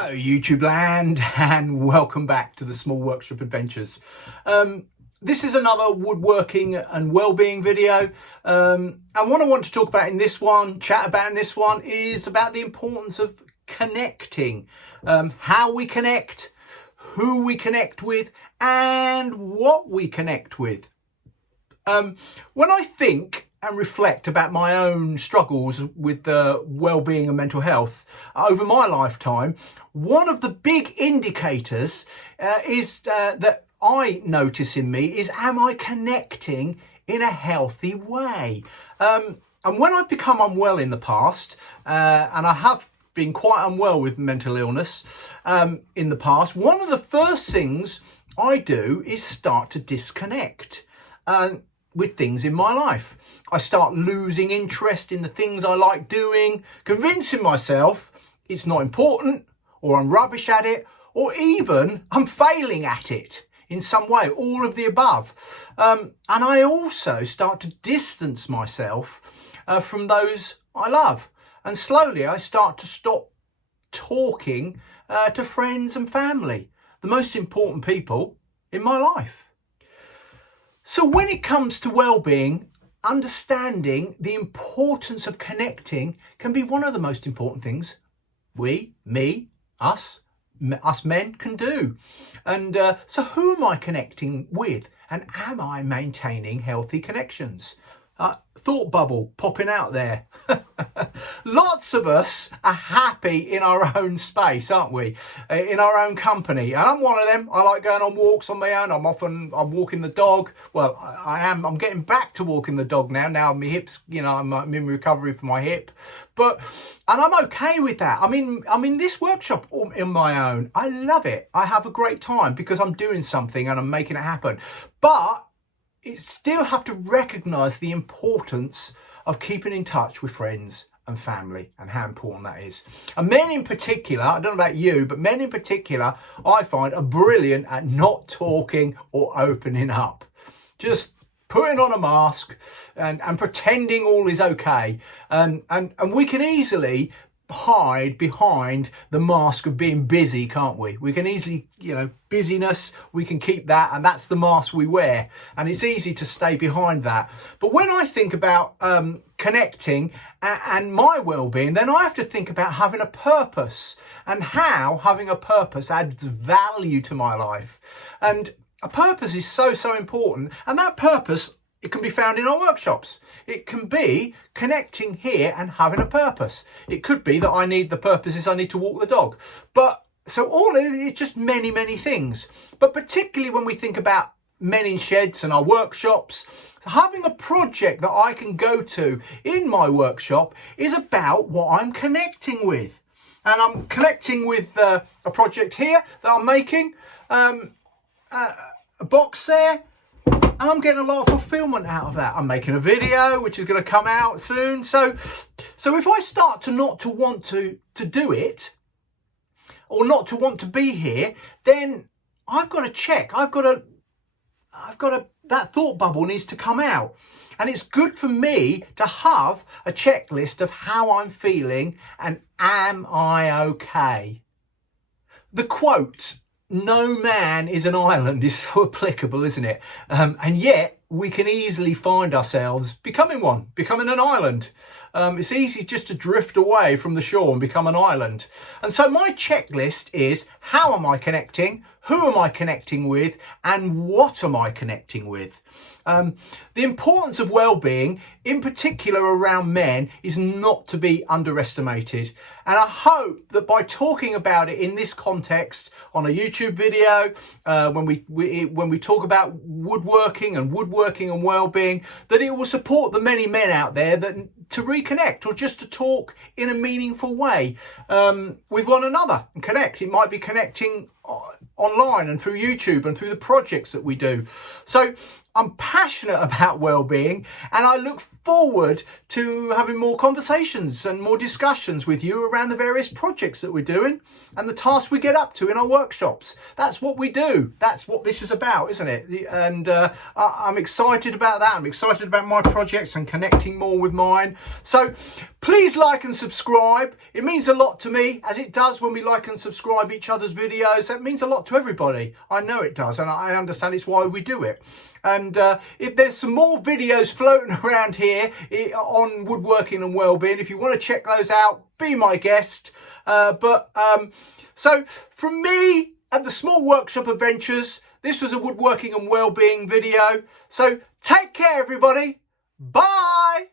Hello YouTube land and welcome back to the Small Workshop Adventures. This is another woodworking and well-being video, and what I want to talk about in this one, is about the importance of connecting, how we connect, who we connect with and what we connect with. When I think and reflect about my own struggles with well-being and mental health over my lifetime, one of the big indicators is that I notice in me is, am I connecting in a healthy way? And when I've become unwell in the past, and I have been quite unwell with mental illness in the past, one of the first things I do is start to disconnect with things in my life. I start losing interest in the things I like doing, convincing myself it's not important, or I'm rubbish at it, or even I'm failing at it in some way, all of the above. And I also start to distance myself from those I love. And slowly I start to stop talking to friends and family, the most important people in my life. So when it comes to well-being, understanding the importance of connecting can be one of the most important things us men can do. And so who am I connecting with, and am I maintaining healthy connections? Thought bubble popping out there. Lots of us are happy in our own space, aren't we? In our own company. And I'm one of them. I like going on walks on my own. I'm walking the dog. Well, I'm getting back to walking the dog now. Now my hips, I'm in recovery for my hip. And I'm okay with that. I'm in this workshop in my own. I love it. I have a great time because I'm doing something and I'm making it happen. But you still have to recognise the importance of keeping in touch with friends and family and how important that is. And men in particular, I don't know about you, but men in particular, I find are brilliant at not talking or opening up. Just putting on a mask and pretending all is okay. And we can easily hide behind the mask of being busy, can't we? We can easily, busyness, we can keep that, and that's the mask we wear, and it's easy to stay behind that. But when I think about connecting and my well-being, then I have to think about having a purpose and how having a purpose adds value to my life. And a purpose is so important, and that purpose, it can be found in our workshops. It can be connecting here and having a purpose. It could be that I need to walk the dog. But so all of it is just many things. But particularly when we think about men in sheds and our workshops, having a project that I can go to in my workshop is about what I'm connecting with. And I'm connecting with a project here that I'm making, a box there. And I'm getting a lot of fulfillment out of that. I'm making a video which is going to come out soon. So if I start to not to want to do it, or not to want to be here, then I've got to check. That thought bubble needs to come out. And it's good for me to have a checklist of how I'm feeling and am I okay? The quote, "No man is an island," is so applicable, isn't it? And yet we can easily find ourselves becoming an island. It's easy just to drift away from the shore and become an island. And so my checklist is, how am I connecting? Who am I connecting with? And what am I connecting with? The importance of well-being, in particular around men, is not to be underestimated. And I hope that by talking about it in this context on a YouTube video, when we talk about woodworking and well-being, that it will support the many men out there that to reconnect, or just to talk in a meaningful way with one another and connect. It might be connecting online and through YouTube and through the projects that we do. So I'm passionate about well-being, and I look forward to having more conversations and more discussions with you around the various projects that we're doing and the tasks we get up to in our workshops. That's what we do. That's what this is about, isn't it? And I'm excited about that. I'm excited about my projects and connecting more with mine. So please like and subscribe. It means a lot to me, as it does when we like and subscribe each other's videos. That means a lot to everybody. I know it does, and I understand it's why we do it. And if there's some more videos floating around here on woodworking and wellbeing, if you want to check those out, be my guest. So from me at the Small Workshop Adventures, this was a woodworking and wellbeing video. So take care, everybody. Bye.